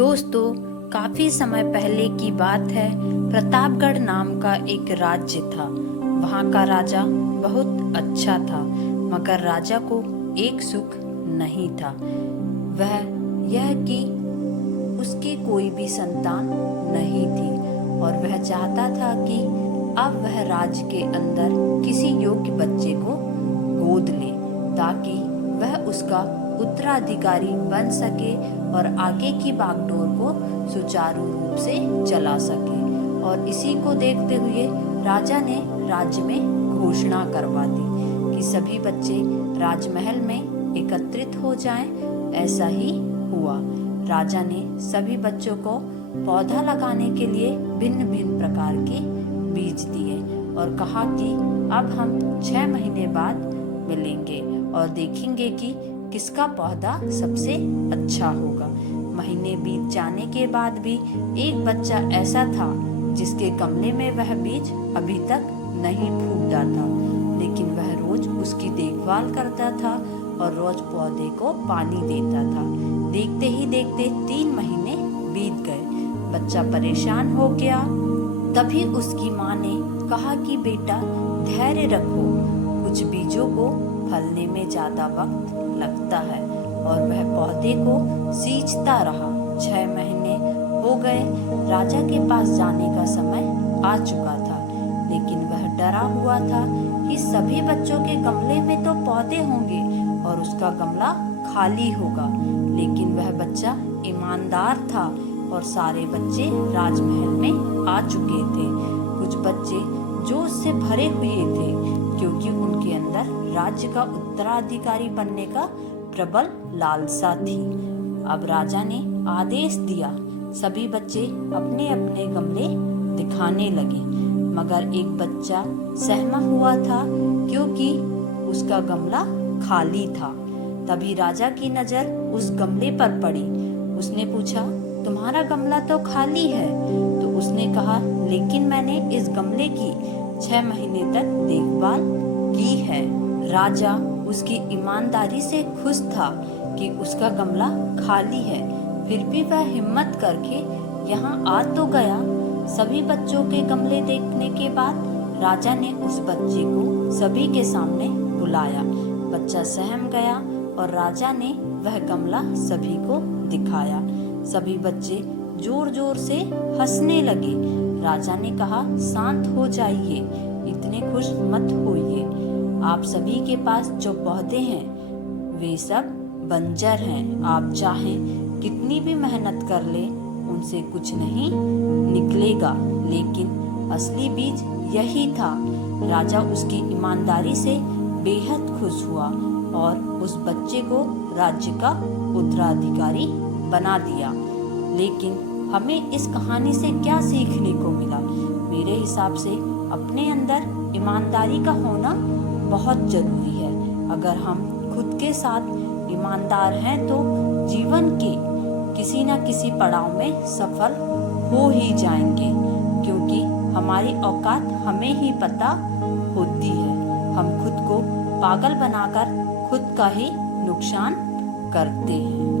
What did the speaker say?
दोस्तों, काफी समय पहले की बात है। प्रतापगढ़ नाम का एक राज्य था। वहाँ का राजा बहुत अच्छा था, मगर राजा को एक सुख नहीं था। वह यह कि उसकी कोई भी संतान नहीं थी और वह चाहता था कि अब वह राज्य के अंदर किसी योग्य बच्चे को गोद ले, ताकि वह उसका उत्तराधिकारी बन सके और आगे की बागडोर को सुचारू रूप से चला सके। और इसी को देखते हुए राजा ने राज्य में घोषणा करवा दी कि सभी बच्चे राजमहल में एकत्रित हो जाएं। ऐसा ही हुआ। राजा ने सभी बच्चों को पौधा लगाने के लिए भिन्न भिन्न प्रकार के बीज दिए और कहा कि अब हम 6 महीने बाद मिलेंगे और देखेंगे कि किसका पौधा सबसे अच्छा होगा। महीने बीत जाने के बाद भी एक बच्चा ऐसा था जिसके गमले में वह बीज अभी तक नहीं फूटा था, लेकिन वह रोज उसकी देखभाल करता था और रोज पौधे को पानी देता था। देखते ही देखते 3 महीने बीत गए। बच्चा परेशान हो गया। तभी उसकी माँ ने कहा कि बेटा धैर्य रखो, कुछ बीजों को फलने में ज्यादा वक्त लगता है। और वह पौधे को सींचता रहा। 6 महीने हो गए। राजा के पास जाने का समय आ चुका था, लेकिन वह डरा हुआ था कि सभी बच्चों के गमले में तो पौधे होंगे और उसका गमला खाली होगा। लेकिन वह बच्चा ईमानदार था और सारे बच्चे राजमहल में आ चुके थे। कुछ बच्चे जोश से भरे हुए थे क्योंकि उनके अंदर राज्य का उत्तराधिकारी बनने का प्रबल लालसा थी। अब राजा ने आदेश दिया, सभी बच्चे अपने अपने गमले दिखाने लगे, मगर एक बच्चा सहमा हुआ था क्योंकि उसका गमला खाली था। तभी राजा की नजर उस गमले पर पड़ी। उसने पूछा, तुम्हारा गमला तो खाली है। तो उसने कहा, लेकिन मैंने इस गमले की 6 महीने तक देखभाल की है। राजा उसकी ईमानदारी से खुश था कि उसका गमला खाली है, फिर भी वह हिम्मत करके यहाँ आ तो गया। सभी बच्चों के गमले देखने के बाद राजा ने उस बच्चे को सभी के सामने बुलाया। बच्चा सहम गया और राजा ने वह गमला सभी को दिखाया। सभी बच्चे जोर जोर से हंसने लगे। राजा ने कहा, शांत हो जाइए, इतने खुश मत होइए। आप सभी के पास जो पौधे हैं वे सब बंजर हैं। आप चाहें कितनी भी मेहनत कर ले, उनसे कुछ नहीं निकलेगा, लेकिन असली बीज यही था। राजा उसकी ईमानदारी से बेहद खुश हुआ और उस बच्चे को राज्य का उत्तराधिकारी बना दिया। लेकिन हमें इस कहानी से क्या सीखने को मिला? मेरे हिसाब से अपने अंदर ईमानदारी का होना बहुत जरूरी है। अगर हम खुद के साथ ईमानदार हैं तो जीवन के किसी न किसी पड़ाव में सफल हो ही जाएंगे, क्योंकि हमारी औकात हमें ही पता होती है। हम खुद को पागल बनाकर खुद का ही नुकसान करते हैं।